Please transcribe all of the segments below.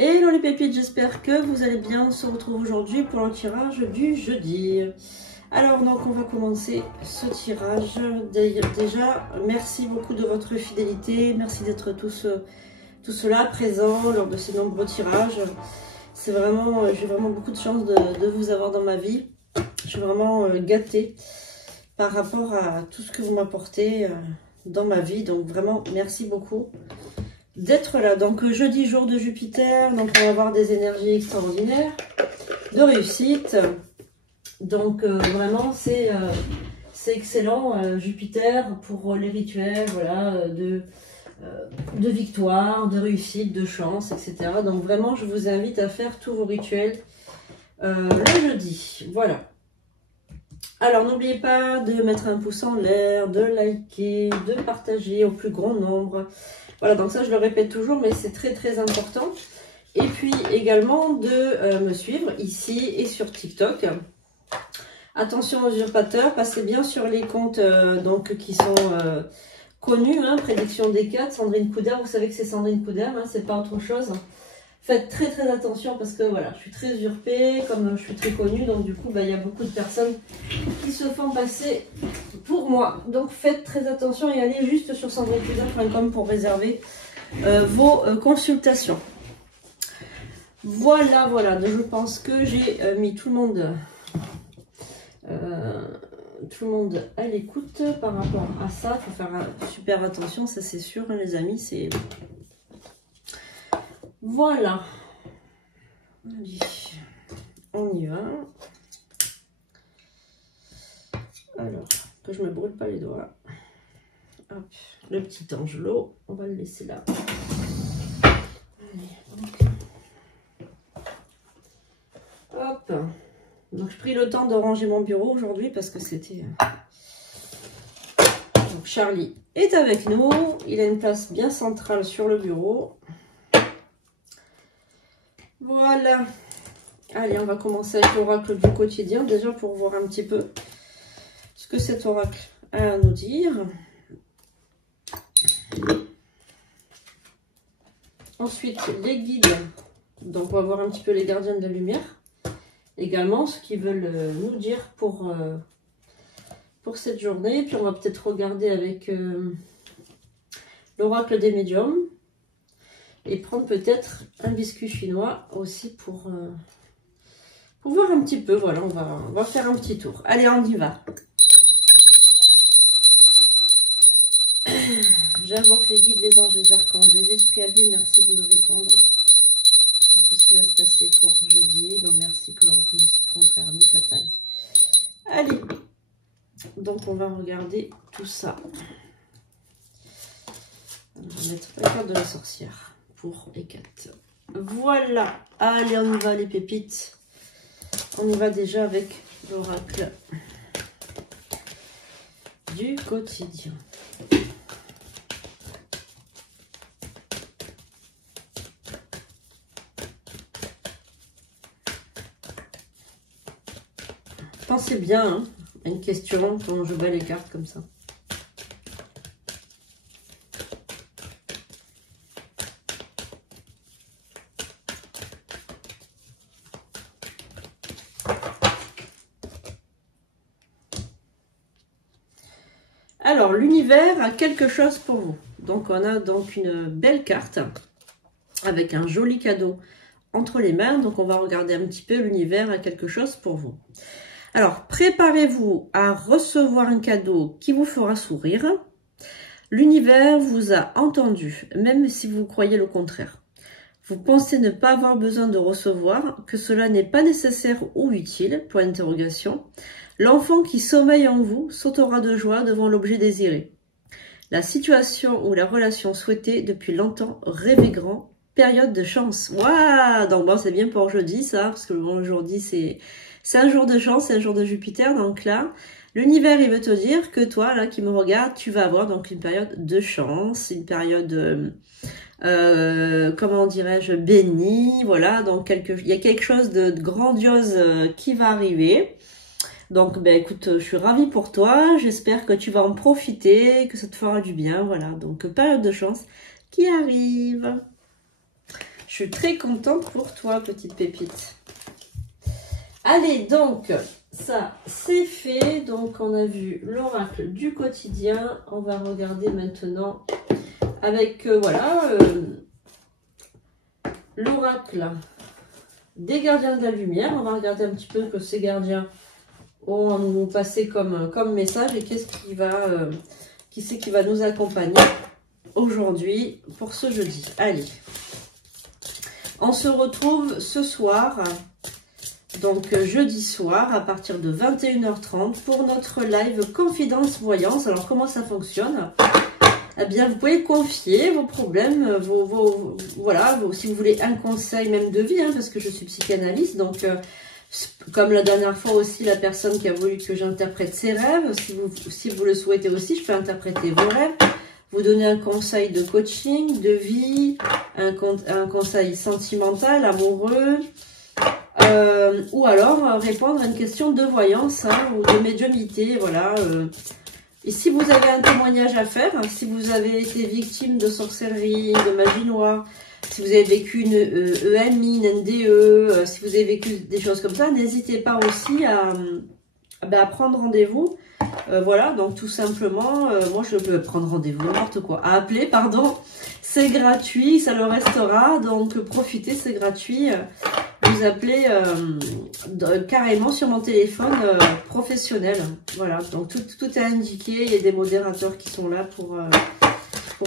Hello les pépites, j'espère que vous allez bien. On se retrouve aujourd'hui pour le tirage du jeudi. Alors donc on va commencer ce tirage. Déjà, merci beaucoup de votre fidélité. Merci d'être tous là présents lors de ces nombreux tirages. C'est vraiment, j'ai vraiment beaucoup de chance de vous avoir dans ma vie. Je suis vraiment gâtée par rapport à tout ce que vous m'apportez dans ma vie. Donc vraiment, merci beaucoup d'être là. Donc jeudi, jour de Jupiter, donc on va avoir des énergies extraordinaires, de réussite. Donc vraiment c'est excellent Jupiter pour les rituels, voilà, de victoire, de réussite, de chance, etc. Donc vraiment je vous invite à faire tous vos rituels le jeudi. Voilà. Alors n'oubliez pas de mettre un pouce en l'air, de liker, de partager au plus grand nombre. Voilà, donc ça je le répète toujours, mais c'est très important. Et puis également de me suivre ici et sur TikTok. Attention aux usurpateurs, passez bien sur les comptes donc qui sont connus, hein, Prédiction des 4, Sandrine Couder, vous savez que c'est Sandrine Couder, hein, c'est pas autre chose. Faites très attention parce que voilà, je suis très usurpée, comme je suis très connue, donc du coup, il y a beaucoup de personnes qui se font passer pour moi. Donc faites très attention et allez juste sur sandrinecuder.com pour réserver vos consultations. Voilà, je pense que j'ai mis tout le monde à l'écoute par rapport à ça. Il faut faire super attention, ça c'est sûr, hein, les amis, c'est... Voilà. Allez, on y va. Alors, que je me brûle pas les doigts. Hop, le petit angelot, on va le laisser là. Allez, hop. Donc, je pris le temps de ranger mon bureau aujourd'hui parce que c'était... Donc, Charlie est avec nous. Il a une place bien centrale sur le bureau. Voilà. Allez, on va commencer avec l'oracle du quotidien, déjà pour voir un petit peu ce que cet oracle a à nous dire. Ensuite, les guides. Donc, on va voir un petit peu les gardiens de la lumière. Également, ce qu'ils veulent nous dire pour cette journée. Puis, on va peut-être regarder avec l'oracle des médiums. Et prendre peut-être un biscuit chinois aussi pour voir un petit peu. Voilà, on va faire un petit tour. Allez, on y va. J'invoque les guides, les anges, les archanges, les esprits alliés. Merci de me répondre sur tout ce qui va se passer pour jeudi. Donc, merci que l'oracle ne s'y contraire ni fatal. Allez, donc on va regarder tout ça. On va mettre la carte de la sorcière pour Hécate. Voilà, allez, on y va les pépites. On y va déjà avec l'oracle du quotidien. Pensez bien hein, à une question quand je bats les cartes comme ça. Alors, l'univers a quelque chose pour vous. Donc, on a donc une belle carte avec un joli cadeau entre les mains. Donc, on va regarder un petit peu l'univers a quelque chose pour vous. Alors, préparez-vous à recevoir un cadeau qui vous fera sourire. L'univers vous a entendu, même si vous croyez le contraire. Vous pensez ne pas avoir besoin de recevoir, que cela n'est pas nécessaire ou utile, point d'interrogation. L'enfant qui sommeille en vous sautera de joie devant l'objet désiré. La situation ou la relation souhaitée depuis longtemps, rêvez grand, période de chance. Waouh! Donc bon, c'est bien pour jeudi ça, parce que bon, aujourd'hui c'est un jour de chance, c'est un jour de Jupiter, donc là, l'univers il veut te dire que toi, là, qui me regarde, tu vas avoir donc une période de chance, une période... comment dirais-je, béni, voilà, donc il y a quelque chose de grandiose qui va arriver. Donc, ben écoute, je suis ravie pour toi, j'espère que tu vas en profiter, que ça te fera du bien, voilà, donc période de chance qui arrive. Je suis très contente pour toi, petite pépite. Allez, donc, ça, c'est fait. Donc, on a vu l'oracle du quotidien. On va regarder maintenant avec, voilà, l'oracle des gardiens de la lumière. On va regarder un petit peu que ces gardiens ont nous passé comme message et qu'est-ce qui va, qui c'est qui va nous accompagner aujourd'hui pour ce jeudi. Allez, on se retrouve ce soir, donc jeudi soir à partir de 21h30 pour notre live Confidence Voyance. Alors comment ça fonctionne? Eh bien, vous pouvez confier vos problèmes, voilà, si vous voulez un conseil même de vie, hein, parce que je suis psychanalyste, donc comme la dernière fois aussi, la personne qui a voulu que j'interprète ses rêves, si vous le souhaitez aussi, je peux interpréter vos rêves, vous donner un conseil de coaching, de vie, un conseil sentimental, amoureux, ou alors répondre à une question de voyance, hein, ou de médiumnité, voilà. Et si vous avez un témoignage à faire, si vous avez été victime de sorcellerie, de magie noire, si vous avez vécu une EMI, une NDE, si vous avez vécu des choses comme ça, n'hésitez pas aussi à prendre rendez-vous. Voilà, donc tout simplement, moi je peux prendre rendez-vous, n'importe quoi. À appeler, pardon, c'est gratuit, ça le restera, donc profitez, c'est gratuit. Vous appelez carrément sur mon téléphone professionnel. Voilà, donc tout est indiqué, il y a des modérateurs qui sont là pour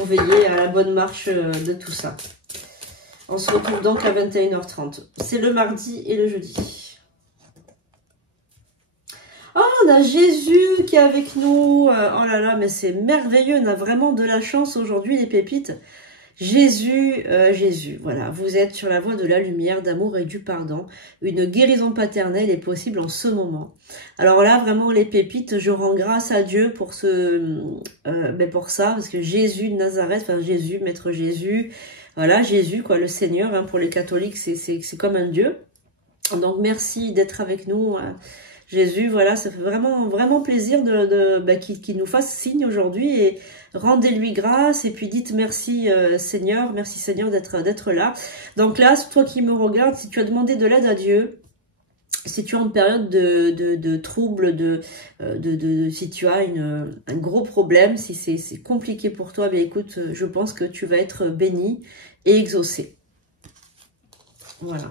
veiller à la bonne marche de tout ça. On se retrouve donc à 21h30. C'est le mardi et le jeudi. Oh, on a Jésus qui est avec nous. Oh là là, mais c'est merveilleux. On a vraiment de la chance aujourd'hui, les pépites. Jésus, Jésus, voilà, vous êtes sur la voie de la lumière, d'amour et du pardon. Une guérison paternelle est possible en ce moment. Alors là, vraiment, les pépites, je rends grâce à Dieu pour pour ça, parce que Jésus de Nazareth, enfin Jésus, Maître Jésus, voilà, Jésus, quoi, le Seigneur, hein, pour les catholiques, c'est comme un Dieu. Donc merci d'être avec nous, Jésus, voilà, ça fait vraiment plaisir qu'il nous fasse signe aujourd'hui et rendez-lui grâce et puis dites merci Seigneur d'être là. Donc là, toi qui me regardes, si tu as demandé de l'aide à Dieu, si tu es en période de trouble, si tu as un gros problème, si c'est compliqué pour toi, bien écoute, je pense que tu vas être béni et exaucé. Voilà.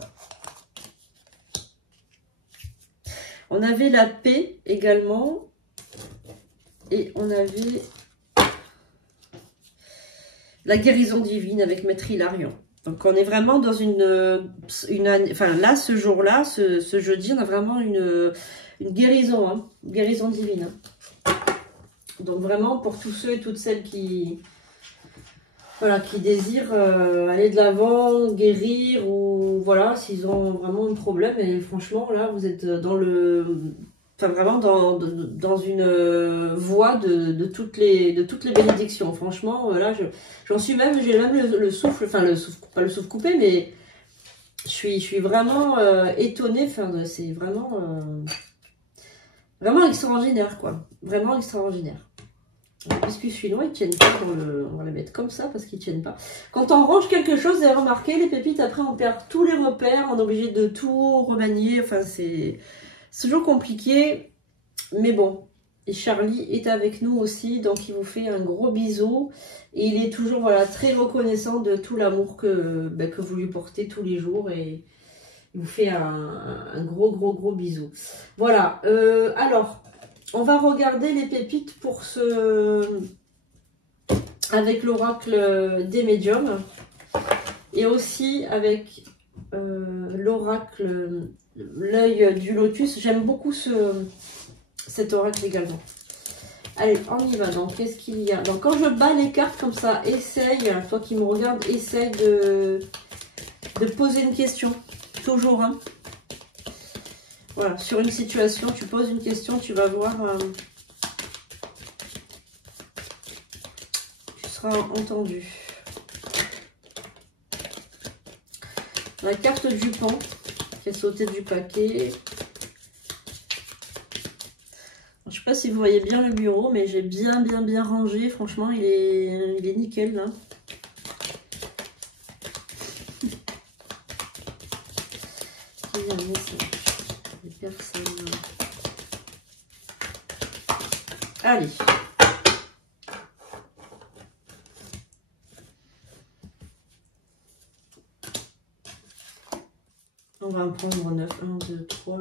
On avait la paix également. Et on avait la guérison divine avec Maître Hilarion. Donc on est vraiment dans enfin là, ce jour-là, ce jeudi, on a vraiment une guérison, hein, une guérison divine. Hein. Donc vraiment pour tous ceux et toutes celles qui... Voilà, qui désirent aller de l'avant, guérir, ou voilà, s'ils ont vraiment un problème. Et franchement, là, vous êtes dans vraiment dans une voie de toutes les bénédictions. Franchement, là, j'ai même le souffle, enfin, pas le souffle coupé, mais je suis vraiment étonnée. Enfin, c'est vraiment extraordinaire, quoi. Vraiment extraordinaire. Les biscuits chinois, ils tiennent pas on va les mettre comme ça parce qu'ils tiennent pas. Quand on range quelque chose, vous avez remarqué, les pépites, après on perd tous les repères, on est obligé de tout remanier. Enfin, c'est toujours compliqué. Mais bon, et Charlie est avec nous aussi, donc il vous fait un gros bisou. Et il est toujours, voilà, très reconnaissant de tout l'amour que vous lui portez tous les jours. Et il vous fait un gros bisou. Voilà, alors... On va regarder les pépites pour avec l'oracle des médiums et aussi avec l'oracle l'œil du lotus. J'aime beaucoup cet oracle également. Allez, on y va. Donc, qu'est-ce qu'il y a? Donc, quand je bats les cartes comme ça, essaye, toi qui me regardes, essaye de poser une question. Toujours, hein. Voilà, sur une situation, tu poses une question, tu vas voir, tu seras entendu. La carte du pan qui a sauté du paquet. Je ne sais pas si vous voyez bien le bureau, mais j'ai bien rangé. Franchement, il est nickel là. un message. Les personnes. Allez. On va en prendre 9. 1, 2, 3,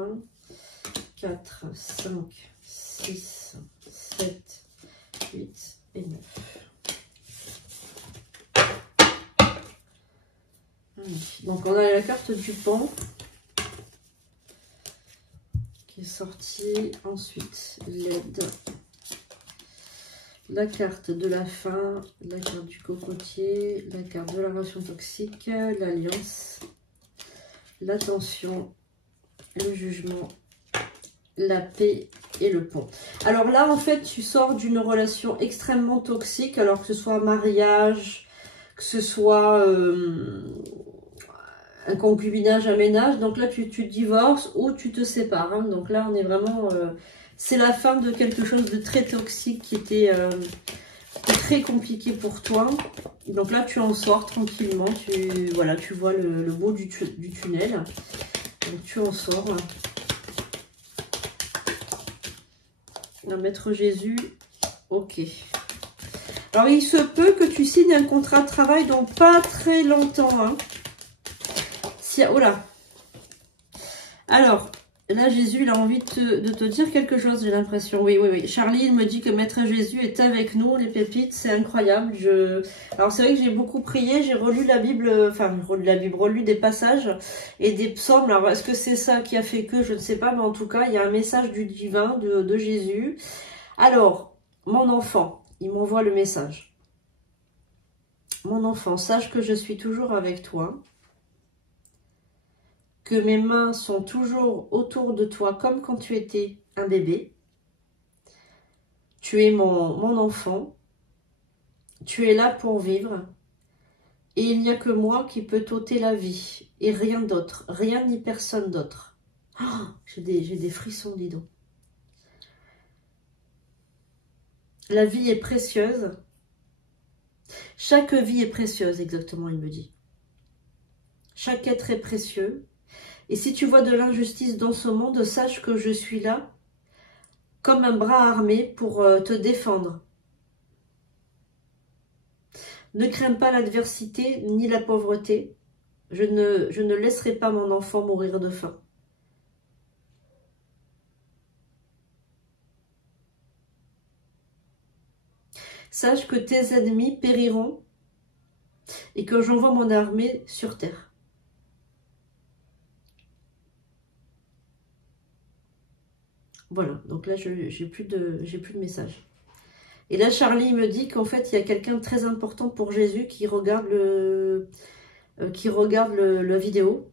4, 5, 6, 7, 8 et 9. Donc on a la carte du pont qui est sortie. Ensuite l'aide, la carte de la fin, la carte du cocotier, la carte de la relation toxique, l'alliance, l'attention, le jugement, la paix et le pont. Alors là en fait tu sors d'une relation extrêmement toxique, alors que ce soit un mariage, que ce soit un concubinage, un ménage. Donc là tu te divorces ou tu te sépares, hein. Donc là on est vraiment c'est la fin de quelque chose de très toxique qui était très compliqué pour toi. Donc là tu en sors tranquillement, voilà, tu vois le bout du tunnel. Donc tu en sors. Maître Jésus, ok. Alors il se peut que tu signes un contrat de travail dans pas très longtemps, hein. Si, oh là. Alors là Jésus il a envie de te dire quelque chose, j'ai l'impression. Oui, oui, oui. Charlie il me dit que Maître Jésus est avec nous, les pépites, c'est incroyable. Alors c'est vrai que j'ai beaucoup prié, j'ai relu la Bible, enfin relu des passages et des psaumes. Alors est-ce que c'est ça qui a fait que, je ne sais pas, mais en tout cas il y a un message du divin, de Jésus. Alors, mon enfant, il m'envoie le message. Mon enfant, sache que je suis toujours avec toi, que mes mains sont toujours autour de toi comme quand tu étais un bébé. Tu es mon enfant, tu es là pour vivre et il n'y a que moi qui peux t'ôter la vie et rien d'autre, rien ni personne d'autre. Oh, j'ai des frissons, dis donc. La vie est précieuse. Chaque vie est précieuse, exactement, il me dit. Chaque être est précieux. Et si tu vois de l'injustice dans ce monde, sache que je suis là comme un bras armé pour te défendre. Ne crains pas l'adversité ni la pauvreté. Je ne laisserai pas mon enfant mourir de faim. Sache que tes ennemis périront et que j'envoie mon armée sur terre. Voilà, donc là, j'ai plus de message. Et là, Charlie me dit qu'en fait, il y a quelqu'un de très important pour Jésus qui regarde la vidéo.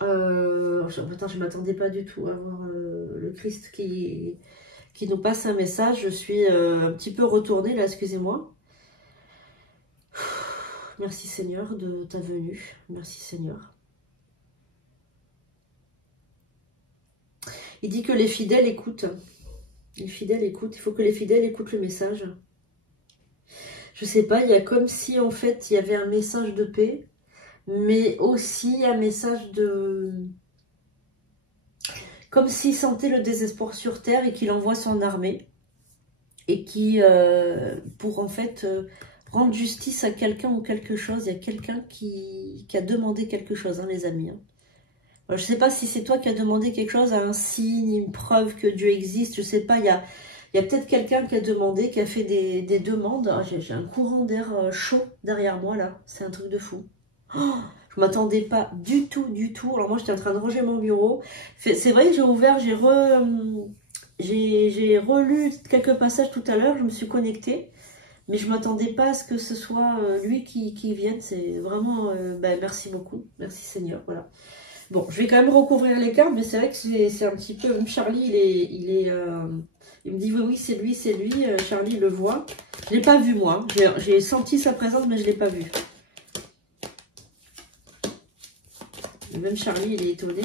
Attends, je ne m'attendais pas du tout à voir le Christ qui nous passe un message. Je suis un petit peu retournée là, excusez-moi. Merci Seigneur de ta venue. Merci Seigneur. Il dit que les fidèles écoutent. Les fidèles écoutent. Il faut que les fidèles écoutent le message. Je sais pas, il y a comme si en fait il y avait un message de paix, mais aussi un message de... Comme s'il sentait le désespoir sur terre et qu'il envoie son armée. Et qui, pour en fait, rendre justice à quelqu'un ou quelque chose. Il y a quelqu'un qui a demandé quelque chose, hein, les amis. Hein. Je ne sais pas si c'est toi qui as demandé quelque chose, un signe, une preuve que Dieu existe. Je ne sais pas, il y a peut-être quelqu'un qui a demandé, qui a fait des demandes. Oh, j'ai un courant d'air chaud derrière moi, là. C'est un truc de fou. Oh, je ne m'attendais pas du tout, du tout. Alors moi, j'étais en train de ranger mon bureau. C'est vrai que j'ai ouvert, j'ai relu quelques passages tout à l'heure. Je me suis connectée. Mais je ne m'attendais pas à ce que ce soit lui qui vienne. C'est vraiment... merci beaucoup. Merci Seigneur. Voilà. Bon, je vais quand même recouvrir les cartes, mais c'est vrai que c'est un petit peu... Même Charlie, il me dit oui, c'est lui, c'est lui. Charlie le voit. Je ne l'ai pas vu, moi. J'ai senti sa présence, mais je ne l'ai pas vu. Et même Charlie, il est étonné.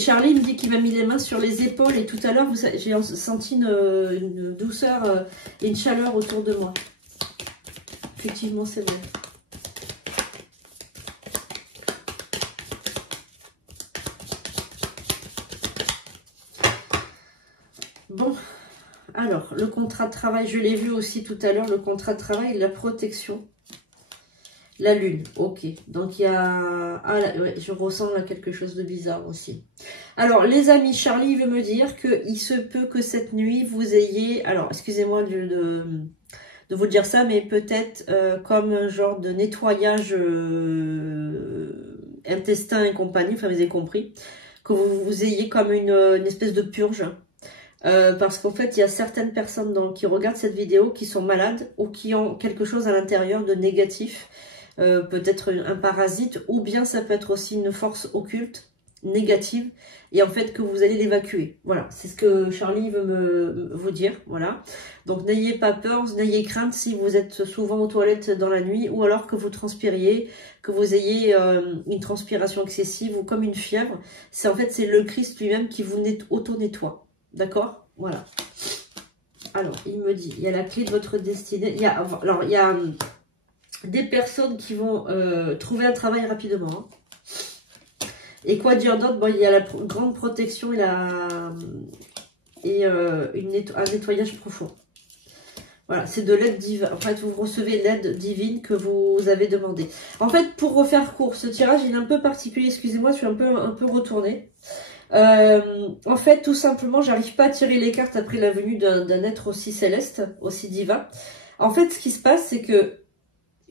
Charlie me dit qu'il m'a mis les mains sur les épaules et tout à l'heure, j'ai senti une douceur et une chaleur autour de moi. Effectivement, c'est vrai. Bon, alors, le contrat de travail, je l'ai vu aussi tout à l'heure, le contrat de travail, la protection. La lune, ok. Donc, il y a... Ah, là, ouais, je ressens là quelque chose de bizarre aussi. Alors, les amis, Charlie veut me dire qu'il se peut que cette nuit, vous ayez... Alors, excusez-moi de vous dire ça, mais peut-être comme un genre de nettoyage intestin et compagnie, enfin, vous avez compris, que vous ayez comme une espèce de purge. Parce qu'en fait, il y a certaines personnes qui regardent cette vidéo qui sont malades ou qui ont quelque chose à l'intérieur de négatif. Peut-être un parasite, ou bien ça peut être aussi une force occulte, négative, et en fait que vous allez l'évacuer. Voilà, c'est ce que Charlie veut vous dire, voilà. Donc n'ayez pas peur, n'ayez crainte si vous êtes souvent aux toilettes dans la nuit, ou alors que vous transpiriez, que vous ayez une transpiration excessive, ou comme une fièvre. C'est en fait, c'est le Christ lui-même qui vous auto-nettoie, d'accord? Voilà. Alors, il me dit, il y a la clé de votre destinée, il y a des personnes qui vont trouver un travail rapidement. Hein. Et quoi dire d'autre? Bon, il y a la grande protection et un nettoyage profond. Voilà, c'est de l'aide divine. En fait, vous recevez l'aide divine que vous avez demandée. En fait, pour refaire court, ce tirage, il est un peu particulier. Excusez-moi, je suis un peu retournée. En fait, tout simplement, j'arrive pas à tirer les cartes après la venue d'un être aussi céleste, aussi divin. En fait, ce qui se passe, c'est que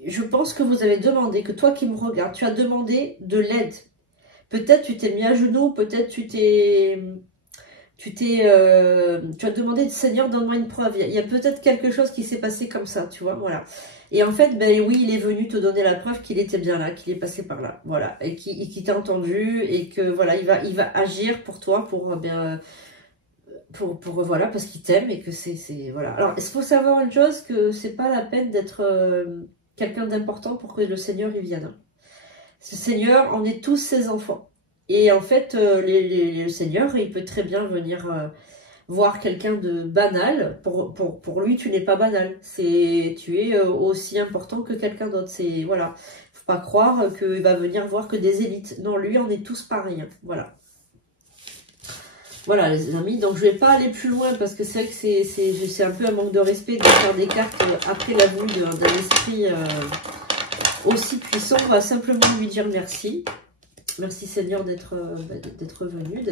je pense que vous avez demandé, que toi qui me regardes, tu as demandé de l'aide. Peut-être tu t'es mis à genoux, peut-être tu as demandé, Seigneur, donne-moi une preuve. Il y a peut-être quelque chose qui s'est passé comme ça, tu vois, voilà. Et en fait, ben oui, il est venu te donner la preuve qu'il était bien là, qu'il est passé par là, voilà, et qu'il t'a entendu, et que voilà, il va agir pour toi, voilà, parce qu'il t'aime et que c'est voilà. Alors, il faut savoir une chose, que c'est pas la peine d'être quelqu'un d'important pour que le Seigneur y vienne. Ce Seigneur, on est tous ses enfants. Et en fait, le Seigneur, il peut très bien venir voir quelqu'un de banal. Pour lui, tu n'es pas banal. Tu es aussi important que quelqu'un d'autre. C'est voilà. Faut pas croire qu'il va venir voir que des élites. Non, lui, on est tous pareils. Hein. Voilà. Voilà les amis, donc je vais pas aller plus loin parce que c'est vrai que c'est un peu un manque de respect de faire des cartes après la venue d'un esprit aussi puissant. On va simplement lui dire merci. Merci Seigneur d'être venu,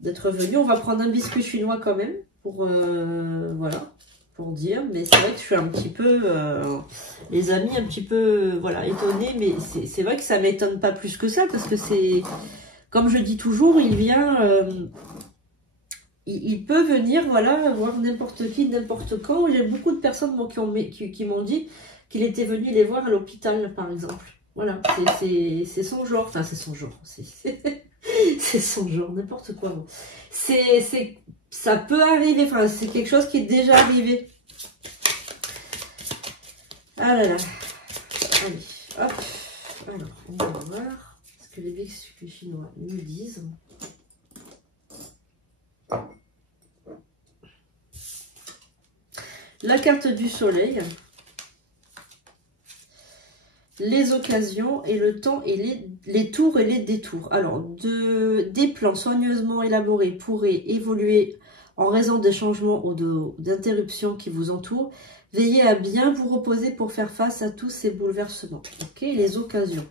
d'être venu. On va prendre un biscuit chinois quand même pour voilà, pour dire. Mais c'est vrai que je suis un petit peu, les amis, un petit peu voilà étonnée. Mais c'est vrai que ça m'étonne pas plus que ça parce que c'est... Comme je dis toujours, il vient, il peut venir, voilà, voir n'importe qui, n'importe quand. J'ai beaucoup de personnes qui m'ont dit qu'il était venu les voir à l'hôpital, par exemple. Voilà, c'est son genre. Enfin, c'est son genre. C'est son genre, n'importe quoi. Bon. Ça peut arriver. Enfin, c'est quelque chose qui est déjà arrivé. Ah là là. Allez, hop. Alors, on va voir que les biscuits chinois nous disent. La carte du soleil, les occasions et le temps et les tours et les détours. Alors, des plans soigneusement élaborés pourraient évoluer en raison des changements ou d'interruptions qui vous entourent. Veillez à bien vous reposer pour faire face à tous ces bouleversements. Ok, les occasions.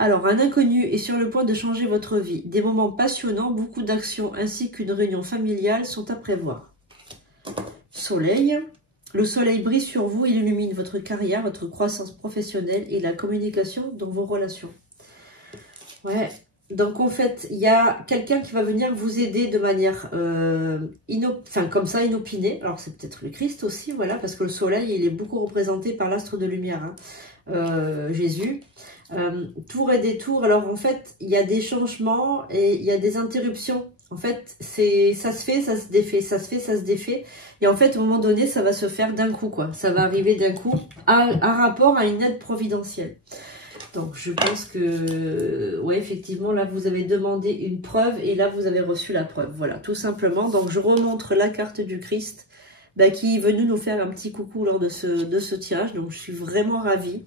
Alors, un inconnu est sur le point de changer votre vie. Des moments passionnants, beaucoup d'actions ainsi qu'une réunion familiale sont à prévoir. Soleil. Le soleil brille sur vous, il illumine votre carrière, votre croissance professionnelle et la communication dans vos relations. Ouais. Donc, en fait, il y a quelqu'un qui va venir vous aider de manière comme ça, inopinée. Alors, c'est peut-être le Christ aussi, voilà, parce que le soleil, il est beaucoup représenté par l'astre de lumière, hein, Jésus. Tour et détour, alors en fait il y a des changements et il y a des interruptions. En fait ça se fait, ça se défait, ça se fait, ça se défait, et en fait au moment donné ça va se faire d'un coup, quoi. Ça va arriver d'un coup à rapport à une aide providentielle. Donc je pense que ouais, effectivement là vous avez demandé une preuve et là vous avez reçu la preuve, voilà, tout simplement. Donc je remontre la carte du Christ qui est venu nous faire un petit coucou lors de ce tirage. Donc je suis vraiment ravie.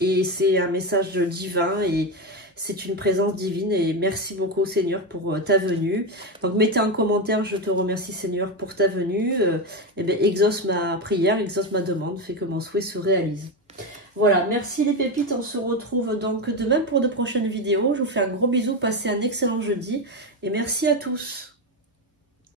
Et c'est un message divin et c'est une présence divine. Et merci beaucoup Seigneur pour ta venue. Donc mettez en commentaire, je te remercie Seigneur pour ta venue. Exauce ma prière, exauce ma demande, fais que mon souhait se réalise. Voilà, merci les pépites, on se retrouve donc demain pour de prochaines vidéos. Je vous fais un gros bisou, passez un excellent jeudi et merci à tous.